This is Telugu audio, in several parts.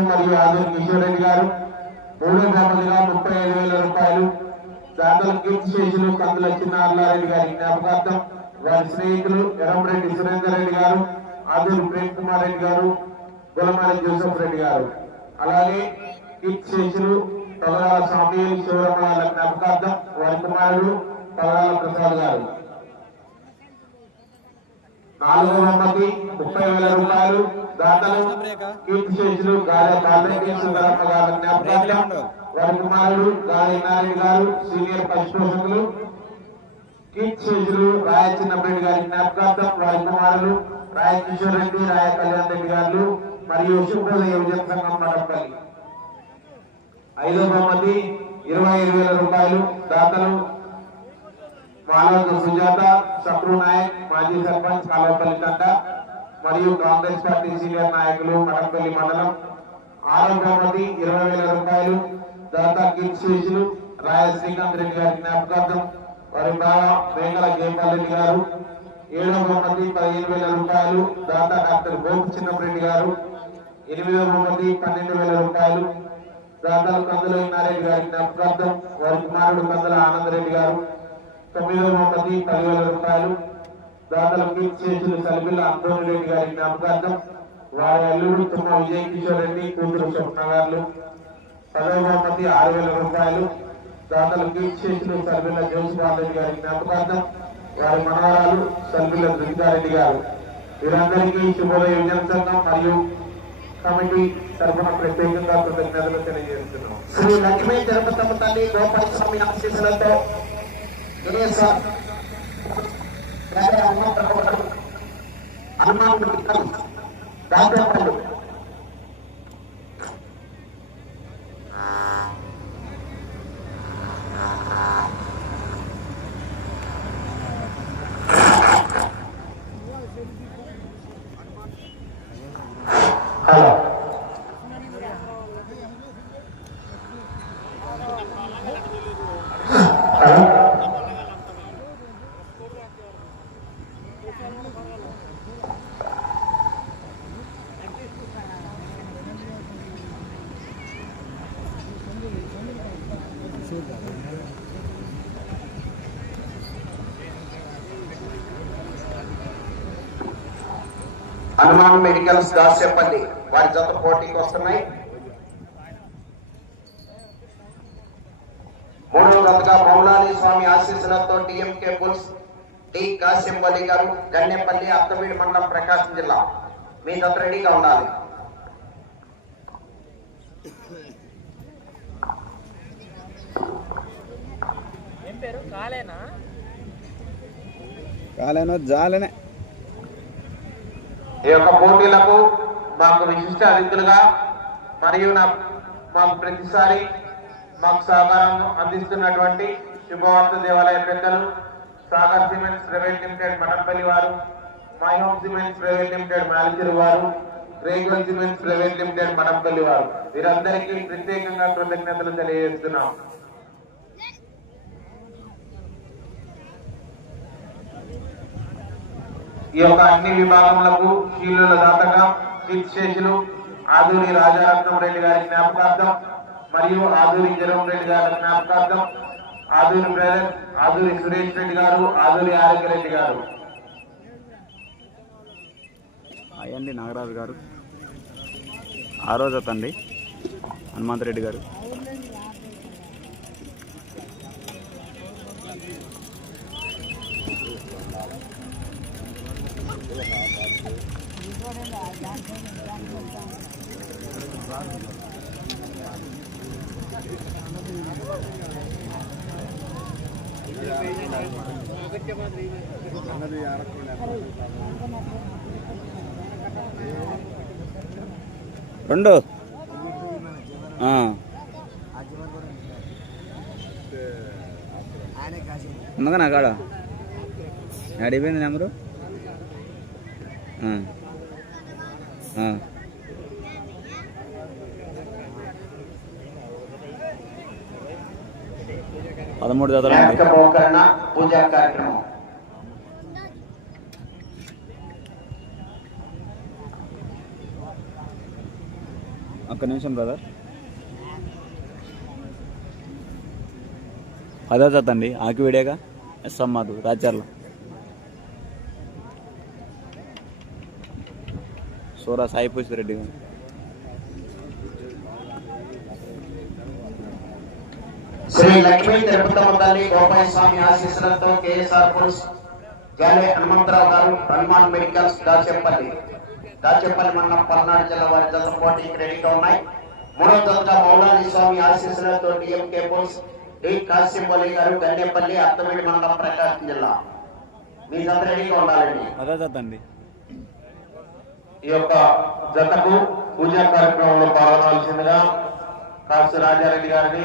గారు మరియు ఆదూరి కిషోర్ రెడ్డి గారు మూడో బహుమతిగా ముప్పై ఐదు వేల రూపాయలు దాతల గిఫ్ట్ చేసిన కందుల చిన్నారెడ్డి గారి జ్ఞాపకార్థం వారి స్నేహితులు ఎరంరెడ్డి సురేందర్ రెడ్డి గారు ఆదూరి ప్రేమ్ కుమార్ రెడ్డి గారు గులమాలి జోసఫ్ రెడ్డి గారు. అలాగే గిఫ్ట్ చేసిన పగడాల స్వామి శివరమణాల జ్ఞాపకార్థం వారి కుమారుడు పగడాల ప్రసాద్ గారు. నాలుగో బహుమతి ముప్పై వేల రూపాయలు దాతలు కీర్తి శేషులు గాలి బాలరెడ్డి సుందరమ్మ గారి జ్ఞాపకార్థం వారి కుమారుడు గాలి నారాయణ గారు సీనియర్ పరిశోధకులు కీర్తి శేషులు రాయ చిన్నప్పరెడ్డి గారి జ్ఞాపకార్థం వారి కుమారులు రాయ కిషోర్ రెడ్డి రాయ కళ్యాణ్ రెడ్డి గారు మరియు శుభోదయ యువజన సంఘం మడపల్లి ఐదో బహుమతి ఇరవై ఐదు వేల రూపాయలు దాతలు మాలవ సుజాత శత్రు నాయక్ మాజీ సర్పంచ్ కాలవపల్లి తండ మరియు కాంగ్రెస్ పార్టీ సీనియర్ నాయకులు కడంపల్లి మండలం. ఆరో ఇరవై వేల రూపాయలు. దాత కీర్తిశేషులు రాయ శ్రీకాంత్ రెడ్డి గారి జ్ఞాపకార్థం. వారి బావ వేంగల జయపాల్ గారు. ఏడవ బహుమతి పదిహేను వేల రూపాయలు. దాత డాక్టర్ గోపు చిన్నరెడ్డి గారు. ఎనిమిదవ బహుమతి పన్నెండు వేల రూపాయలు. దాతలు కందుల నారెడ్డి గారి జ్ఞాపకార్థం. వారి కుమారుడు కందుల ఆనందరెడ్డి గారు. తొమ్మిదవ బహుమతి పదివేల రూపాయలు. దాతలు కీర్తిశేషులు సలిపిల్ల అంతోని రెడ్డి గారి జ్ఞాపకార్థం వారి అల్లుడు తుమ్మ విజయ్ కిషోర్ రెడ్డి కూతురు స్వప్న గారు పదవ బహుమతి ఆరు వేల రూపాయలు. దాతలు కీర్తిశేషులు సల్బిల్ల జోసిబాల్ రెడ్డి గారి జ్ఞాపకార్థం వారి మనవరాలు సల్బిల్ల దుర్గారెడ్డి గారు. వీరందరికీ శుభోదయ విజయ సంఘం మరియు కమిటీ తరఫున ప్రత్యేకంగా కృతజ్ఞతలు తెలియజేస్తున్నాం. శ్రీ లక్ష్మీ తిరుపతమ్మ తల్లి గోపాల స్వామి ఆశీస్సులతో గణేశ గారి అమ్మ ప్రభువులు హనుమాన్ మెడికల్స్ దాస్యపల్లి వారి జత పోటీకి వస్తున్నాయి మూడో జతగా మౌలాలి స్వామి ఆశీస్సులతో డిఎంకే బుల్స్ డి కాసింపల్లి గారు గన్నెపల్లి అత్తవీడి మండలం ప్రకాశం జిల్లా మీ జత రెడీగా ఉండాలి పేరు? కాలేనా? కాలేనో జాలనే. ఈ యొక్క పోటీలకు మాకు విశిష్ట అతిథులుగా మరియు నా మాకు ప్రతిసారి మాకు సహకారం అందిస్తున్నటువంటి శుభవార్త దేవాలయ పెద్దలు Sagar cements private limited Mathampalli వారు my home cements private limited మాలిచిరు వారు Regal cements private limited Mathampalli వారు. వీరందరికీ ప్రత్యేకంగా కృతజ్ఞతలు తెలియజేస్తున్నాం. ఈ యొక్క అన్ని విభాగములకు శీలుల దాతగా శిక్షేషులు ఆదూరి రాజారత్నం రెడ్డి గారి జ్ఞాపకార్థం మరియు ఆదూరి జరం రెడ్డి గారి జ్ఞాపకార్థం ఆదూరి బ్రదర్ ఆదూరి సురేష్ రెడ్డి గారు ఆదూరి ఆరోగ్య రెడ్డి గారు. అయ్యండి నాగరాజు గారు. ఆ రోజు అతండి హనుమంత్ రెడ్డి గారు. రెండు. ఆ. ఉందిగా నా కాడ? అడిగిపోయింది నెంబరు? పదమూడు జతలు కార్యక్రమం పూజా కార్యక్రమం. ఆ ఒక్క నిమిషం బ్రదర్ పదో జత అండి. ఆకివీడేగా ఎస్ఎం మాధు రాచర్ల. సూరా సాయి రెడ్డి గారు. శ్రీ లక్ష్మీ తిరుపతమ్మ తల్లి గోపాల స్వామి ఆశీస్సులతో కేఎస్ఆర్ పురుష్ జాలే హనుమంతరావు గారు హనుమాన్ మెడికల్స్ దాచేపల్లి. దాచేపల్లి మండలం పల్నాడు జిల్లా వారి జత పోటీకి రెడీగా ఉన్నాయి. మూడో జతగా మౌలాలి స్వామి ఆశీస్సులతో డిఎంకే పురుష్ డి కాశీపల్లి గారు గన్నేపల్లి అత్తమిడి మండలం ప్రకాశం జిల్లా. మీ జత రెడీగా ఉండాలండి. ఈ యొక్క జతకు పూజా కార్యక్రమంలో పాల్గొనాల్సిందిగా కాసు రాజారెడ్డి గారిని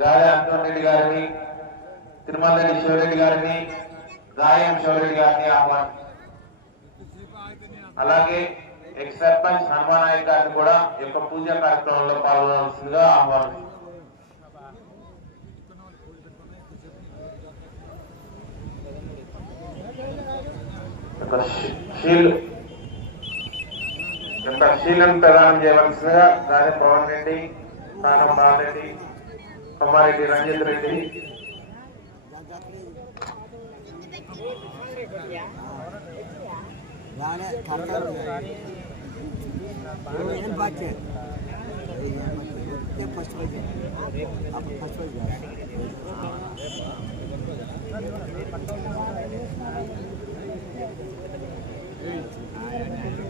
గాయ అంతరెడ్డి గారిని తిరుమల రెడ్డి శివరెడ్డి గారిని గాయం శివరెడ్డి గారిని ఆహ్వానించారు అలాగే ఎక్స్ సర్పంచ్ హనుమానాయక్ గారిని కూడా ఈ యొక్క పూజా కార్యక్రమంలో పాల్గొనాల్సిందిగా ఆహ్వానించారు శీల్ पशील प्रदान चेवल दाने पवन रेडी स्थान बाली कुमारे रंजित रेडी फ़र्स्ट फ़र्स्ट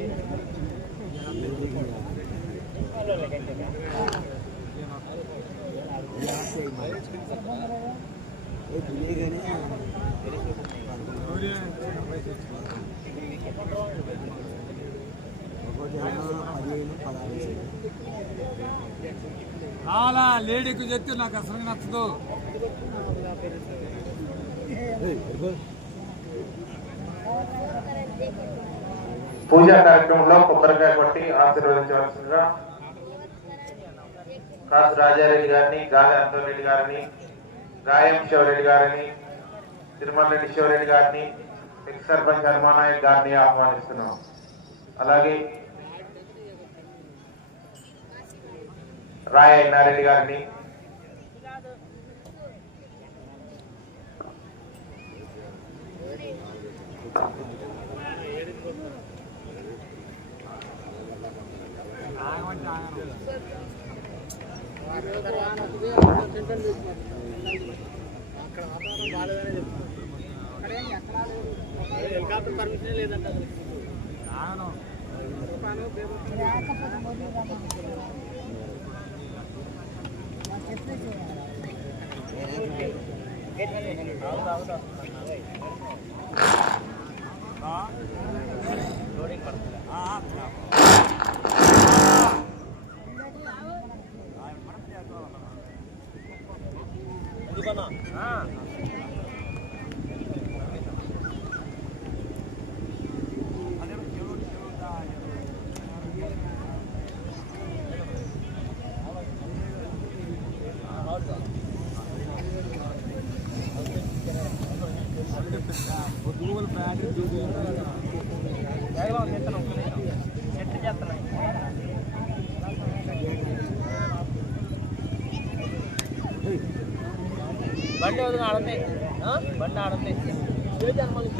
చాలా లేడీకి చెప్తే నాకు అసలు నచ్చదు. పూజా కార్యక్రమంలో కొబ్బరికాయ కొట్టి ఆశీర్వదించవలసిందిగా కాసు రాజారెడ్డి గారిని గాలి అంతరెడ్డి గారిని గాయం శివరెడ్డి గారిని తిరుమల రెడ్డి శివరెడ్డి గారిని ఎక్స్ సర్పంచ్ హర్మానాయక్ గారిని ఆహ్వానిస్తున్నాం. అలాగే రాయ అన్నారెడ్డి గారిని హెలికాప్టర్ పర్మిషన్ లేదంట అసలు. వేగంగా ఒక్క నిమిషం. సెట్ చేస్తున్నాయి. బండి వదిన ఆడుంది ఆ? బండి ఆడుంది స్టేజ్ అనుమతి.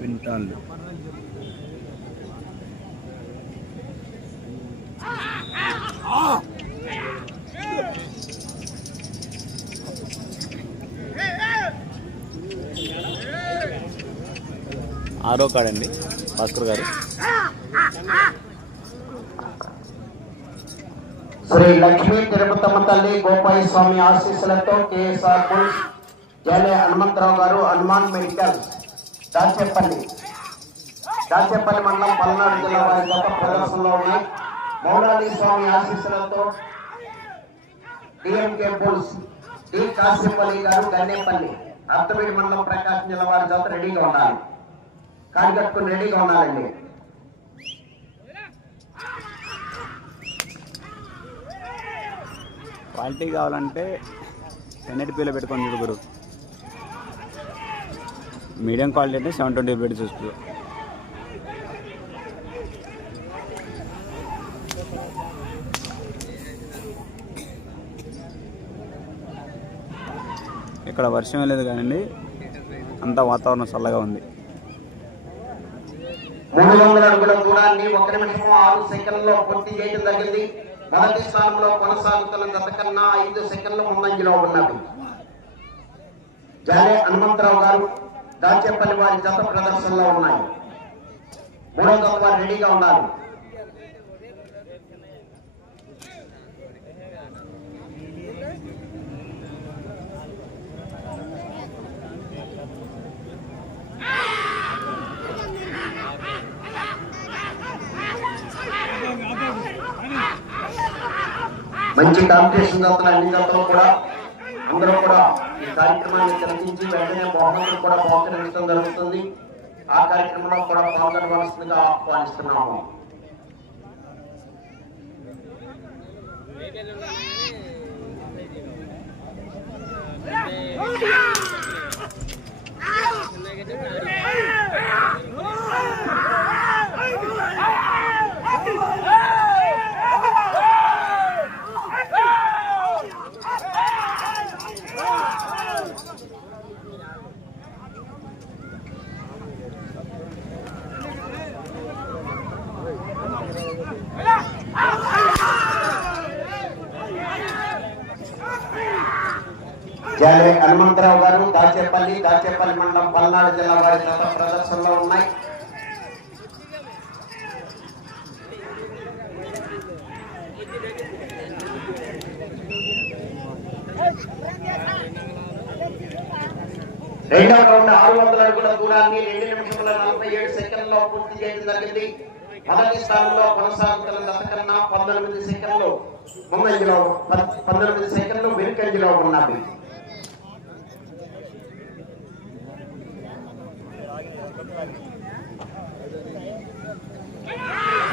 quintal. ఆరో కాడండి భాస్కర్ గారు. శ్రీ లక్ష్మీ తిరుపతమ్మ తల్లి గోపాయ స్వామి ఆశీస్సులతో కేఎస్ఆర్ పుల్స్ జలే హనుమంతరావు గారు హనుమాన్ మెడికల్ దాచేపల్లి దాచేపల్లి మండలం పల్నాడు జిల్లా వారి గత ప్రదర్శనలో ఉన్న మౌలాలి స్వామి ఆశీస్సులతో డిఎంకే పుల్స్ డి కాశీపల్లి గారు గన్నేపల్లి అత్తమిడి మండలం ప్రకాశం జిల్లా వారి జత రెడీగా ఉండాలి కాడికట్టుకుని రెడీగా ఉండాలండి. క్వాలిటీ కావాలంటే ఎన్ఎటిపిలో పెట్టుకొని చూడుగురు మీడియం క్వాలిటీ అంటే సెవెన్ ట్వంటీ పెట్టి చూసుకో. ఇక్కడ వర్షం లేదు కానీ అంతా వాతావరణం చల్లగా ఉంది. మూడు వందల అడుగుల దూరాన్ని ఒక నిమిషం ఆరు సెకండ్లో పూర్తి చేయడం జరిగింది. మొదటి స్థానంలో కొనసాగుతున్న గత కన్నా ఐదు సెకండ్ల ముందంజలో ఉన్నది. జాలే హనుమంతరావు గారు దాచేపల్లి వారి జత ప్రదర్శనలో ఉన్నాయి. మూడో వారు రెడీగా ఉన్నారు. మంచి కాంపిటీషన్ జరుగుతున్న అన్ని జతలు కూడా అందరూ కూడా ఈ కార్యక్రమాన్ని చర్చించి వెంటనే బహుమతులు కూడా బహుకరించడం జరుగుతుంది. ఆ కార్యక్రమంలో కూడా పాల్గొనవలసిందిగా ఆహ్వానిస్తున్నాము జాలే హనుమంతరావు గారు దాచేపల్లి దాచేపల్లి మండలం పల్నాడు జిల్లా వారి గత ప్రదర్శనలో ఉన్నాయి రెండవ రౌండ్ ఆరు వందల అడుగుల దూరాన్ని రెండు నిమిషముల నలభై ఏడు సెకండ్లో పూర్తి చేయడం జరిగింది. మొదటి స్థానంలో కొనసాగుతున్న గత కన్నా పంతొమ్మిది సెకండ్లు ముందంజలో పంతొమ్మిది సెకండ్లు వెనుకంజలో ఉన్నది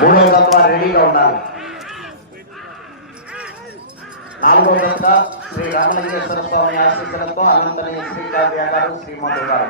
మూడో తత్వ రెడీగా ఉండాలి. నాలుగో తత్వ శ్రీ రామలింగేశ్వర స్వామి ఆశీస్సులతో అనంతరయ్య శ్రీకాంత్ గారు శ్రీమతి గారు.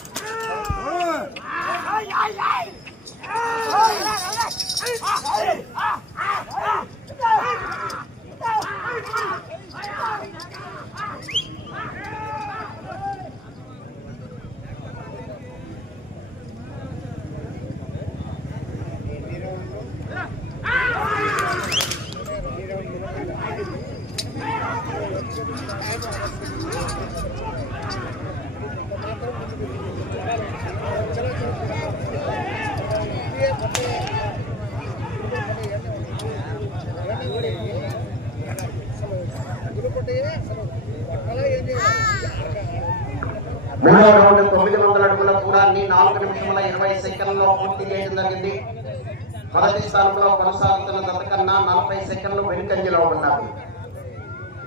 నలభై వెనుకంజలో ఉన్నారు.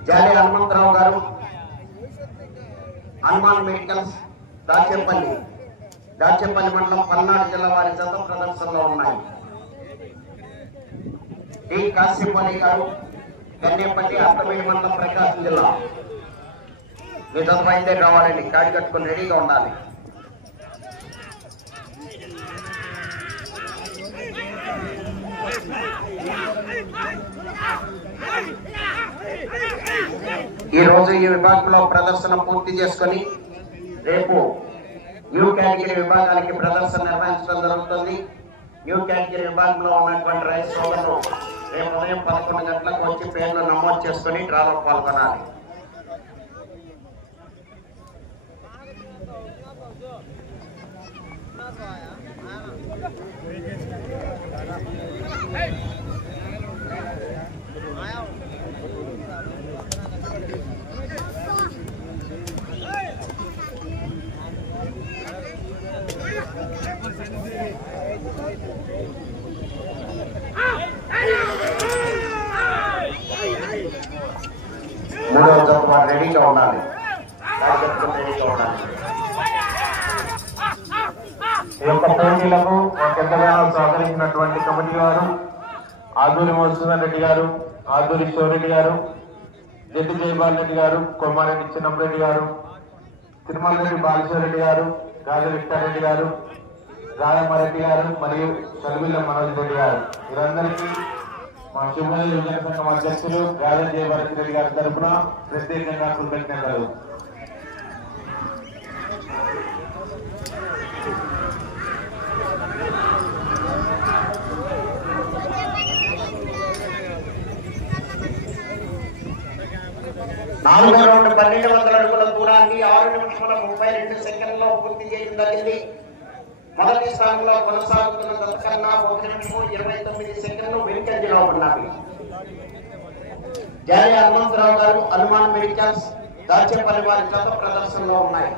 జాలి హనుమంతరావు గారు హనుమాన్ మెడికల్స్ దాచేపల్లి దాచేపల్లి మండలం పల్నాడు జిల్లా వారి జత ప్రదర్శనలో ఉన్నాయి. డి. కాశీపల్లి గారు గన్నేపల్లి అత్తమేడి మండలం ప్రకాశం జిల్లా. మీ జత బయలుదేరి రావాలండి కాడి కట్టుకుని రెడీగా ఉండాలి. ఈ రోజు ఈ విభాగంలో ప్రదర్శన పూర్తి చేసుకొని రేపు న్యూ కేటగిరీ విభాగానికి ప్రదర్శన నిర్వహించడం జరుగుతుంది. న్యూ కేటగిరీ విభాగంలో ఉన్నటువంటి రైతు సోదరులు రేపు ఉదయం పదకొండు గంటలకు వచ్చి పేర్లు నమోదు చేసుకొని డ్రాలో పాల్గొనాలి. మూడవ జత వారు రెడీగా ఉండాలి. రెడీగా ఉండాలి. ఈ యొక్క పోటీలకు ఎంతగానో సహకరించినటువంటి కమిటీ వారు ఆదూరి మధుసూదన్ రెడ్డి గారు ఆదూరి శివరెడ్డి గారు జడ్డి జయపాల్ రెడ్డి గారు కొమ్మారెడ్డి చిన్నంరెడ్డి గారు తిరుమల రెడ్డి బాలశివరెడ్డి గారు గాజు విష్ణారెడ్డి గారు రాయమ్మారెడ్డి గారు మరియు సల్విల్ల మనోజ్ రెడ్డి గారు. వీరందరికీ మా శుభోదయ యువజన సంఘం అధ్యక్షులు గాజు జయభారతి రెడ్డి గారి తరఫున ప్రత్యేకంగా కృతజ్ఞతలు. నాలుగో రౌండ్ పన్నెండు వందల అడుగుల దూరాన్ని ఆరు నిమిషముల ముప్పై రెండు సెకండ్లో పూర్తి చేయడం జరిగింది. మొదటి స్థానంలో కొనసాగుతున్న జత ఒక నిమిషం ఇరవై తొమ్మిది సెకండ్లు వెనుకంజలో ఉన్నవి. జాలి హనుమంతరావు గారు హనుమాన్ మెడికల్స్ దాచేపల్లి వారి జత ప్రదర్శనలో ఉన్నాయి.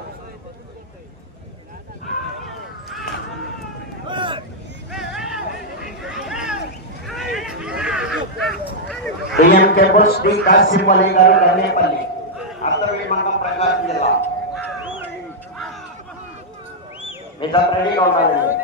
డిఎంకే బుల్స్ డి కాసిపల్లి గారు గన్నేపల్లి అర్థవీ మండలం ప్రకాశం జిల్లా మిగతా రెడీగా ఉండాలండి.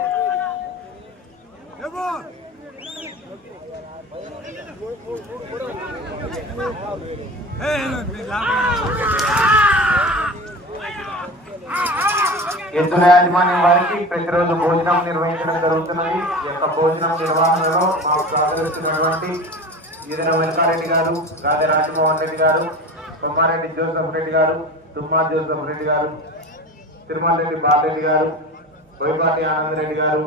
ఎద్దుల యాజమాన్యం వారికి ప్రతిరోజు భోజనం నిర్వహించడం జరుగుతున్నది. ఈ యొక్క భోజనం నిర్వహణలో మాకు సహకరిస్తున్నటువంటి ఈదన వెంకారెడ్డి గారు గాది రాజమోహన్ రెడ్డి గారు కొమ్మారెడ్డి జోసఫ్ రెడ్డి గారు తుమ్మా జోసఫ్ రెడ్డి గారు తిరుమల రెడ్డి బాలరెడ్డి గారు సోమాటి ఆనంద్ రెడ్డి గారు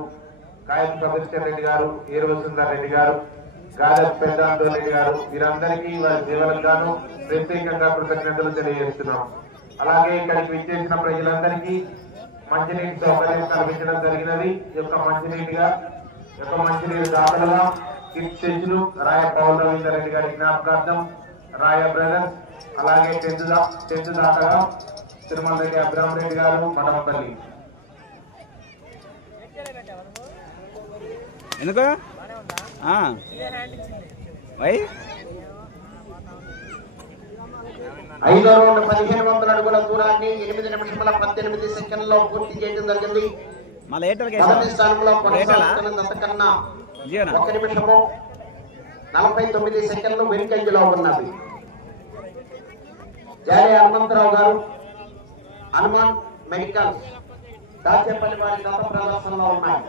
కాయం కబీర్ రెడ్డి గారు ఏరువ సుందర్ రెడ్డి గారు గాదె పెద్దాంతో రెడ్డి గారు వీరందరికీ వారి సేవలకు గాను ప్రత్యేకంగా కృతజ్ఞతలు తెలియజేస్తున్నాం. అలాగే ఇక్కడికి విచ్చేసిన ప్రజలందరికీ మంచినీటి సౌకర్యం కల్పించడం జరిగినది. ఈ యొక్క మంచినీటిగా ఈ యొక్క మంచినీరు దాఖలుగా చేతులు రాయ రవీందర్ రెడ్డి గారి జ్ఞాపకార్థం రాయ బ్రదర్స్ అలాగే టెన్త్ టెన్త్ దాతగా తిరుమల రెడ్డి అబ్రాహం రెడ్డి గారు మఠంపల్లి ఎందుకు? ఐదో రౌండ్ పదిహేను వందల అడుగుల దూరాన్ని ఎనిమిది నిమిషముల పద్దెనిమిది సెకండ్లో పూర్తి చేయడం జరిగింది. మళ్ళీ స్థానంలో ఎయిర్టెలా కొనసాగుతున్న ఒక నిమిషము. నలభై తొమ్మిది సెకండ్లు వెనుకంజలో ఉన్నది. జాలి హనుమంతరావు గారు హనుమాన్ మెడికల్ దాచేపల్లి వారి గత ప్రదర్శనలో ఉన్నాయి.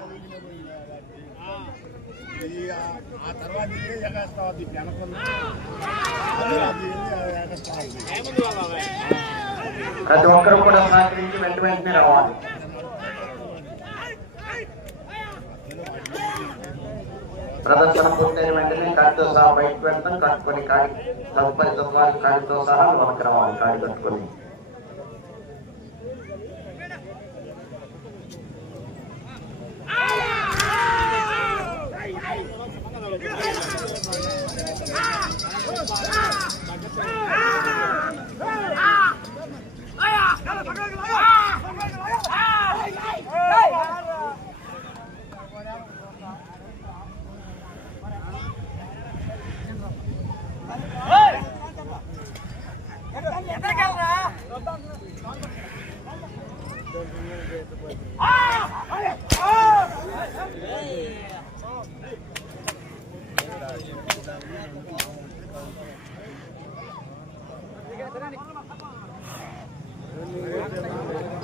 ప్రతి ఒక్కరు కూడా సహకరించి వెంట వెంటనే రావాలి. ప్రదర్శన పూర్తయిన వెంటనే కాడితో సహా బయటకు పెడతాం కట్టుకొని కాడి తదుపరి తత్వాలు కాడితో సహా మనకు రావాలి కాడి కట్టుకొని Ah!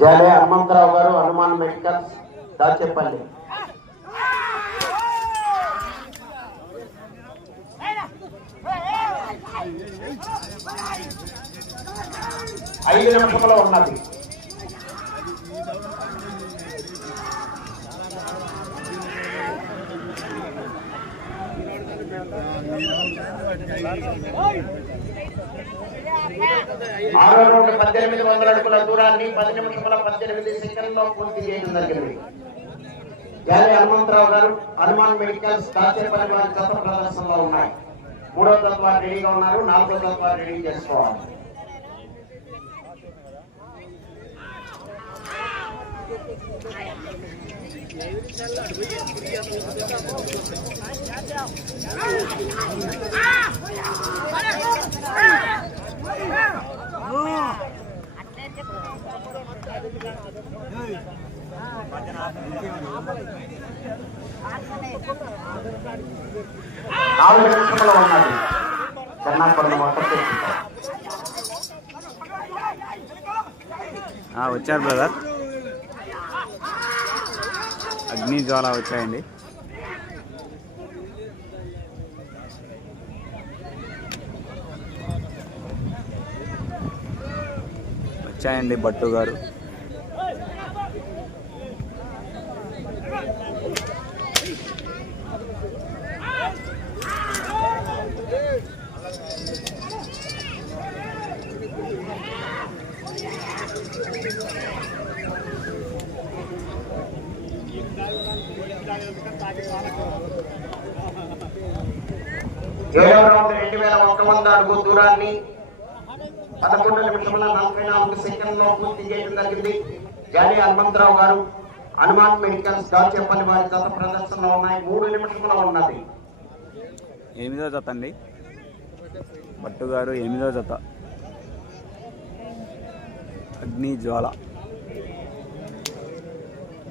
జాలే హనుమంతరావు గారు హనుమాన్ మెడికల్స్ దాచేపల్లి ఐదు నిమిషంలో ఉన్నది Hey! ఆరో నుండి పద్దెనిమిది వందల అడుగుల దూరాన్ని పది నిమిషముల పద్దెనిమిది సెకండ్లో పూర్తి చేయడం జరిగింది జాలి హనుమంతరావు గారు హనుమాన్ మెడికల్స్ దాచేపల్లి వారి గత ప్రదర్శనలో ఉన్నాయి మూడో తత్వాలు రెడీగా ఉన్నారు నాలుగో తత్వాలు రెడీ చేసుకోవాలి నాలుగు ఉన్నది చెన్నాపల్లి మొత్తం వచ్చారు బ్రదర్ అగ్ని జ్వాల వచ్చాయండి. వచ్చాయండి భట్టు గారు. ఏడవ రౌండ్ రెండు వేల ఒక వంద అడుగు దూరాన్ని పదకొండు నిమిషముల నలభై నాలుగు సెకండ్లో పూర్తి చేయడం జరిగింది జాలి హనుమంతరావు గారు హనుమాన్ మెడికల్స్ దాచేపల్లి వారి గత ప్రదర్శనలో ఉన్నాయి. మూడు నిమిషముల ఉన్నది. ఎనిమిదో జత అండి. భట్టు గారు ఎనిమిదో జత. అగ్ని జ్వాల.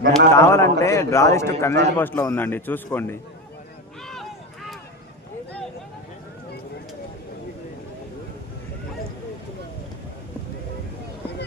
మీకు కావాలంటే డ్రా లిస్ట్ కమ్యూనిటీ పోస్ట్లో ఉందండి. చూసుకోండి.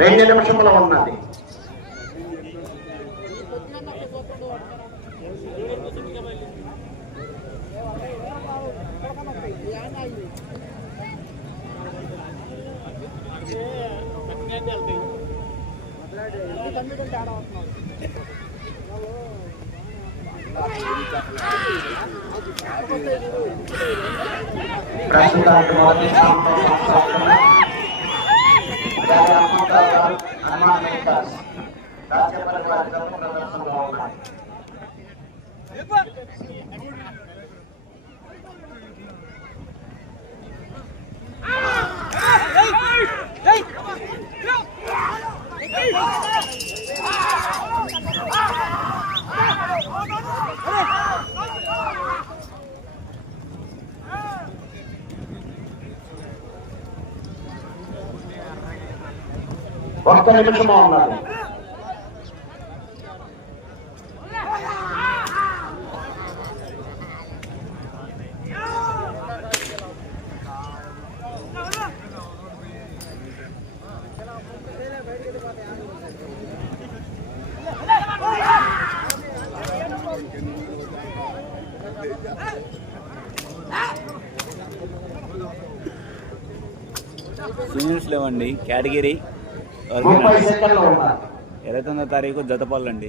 రెండు నిమిషముల ఉన్నది. ప్రస్తుతానికి మొదటి స్థానంలో కొనసాగుతున్న జాలి హనుమంతరావు గారు హనుమాన్ మెడికల్స్ దాచేపల్లి వారి గత ప్రదర్శనలో ఉన్నాయి ఒక్క నిమిషము ఉన్నది సీనియర్స్ లేవండి. కేటగిరీ ఇరవై తొమ్మిదో తారీఖు జతపాలండి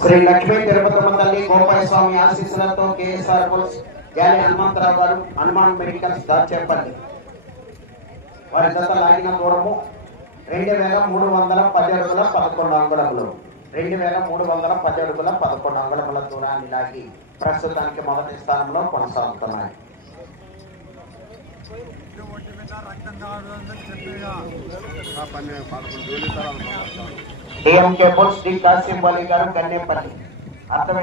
శ్రీ లక్ష్మీ తిరుపతమ్మ తల్లి గోపాల స్వామి ఆశీస్సులతో కేఎస్ఆర్ పుల్స్ గాలి హనుమంతరావు గారు హనుమాన్ మెడికల్స్ దాచేపల్లి వారి జత లాగిన దూరము రెండు వేల మూడు వందల పది అడుగుల పదకొండు అంగుళములు. రెండు వేల మూడు వందల పది అడుగుల పదకొండు అంగుళముల దూరాన్ని లాగి ప్రస్తుతానికి మొదటి స్థానంలో కొనసాగుతున్నాయి. డిఎంకే పుల్స్ డి కాసిం గారు కన్నేపల్లి అర్థం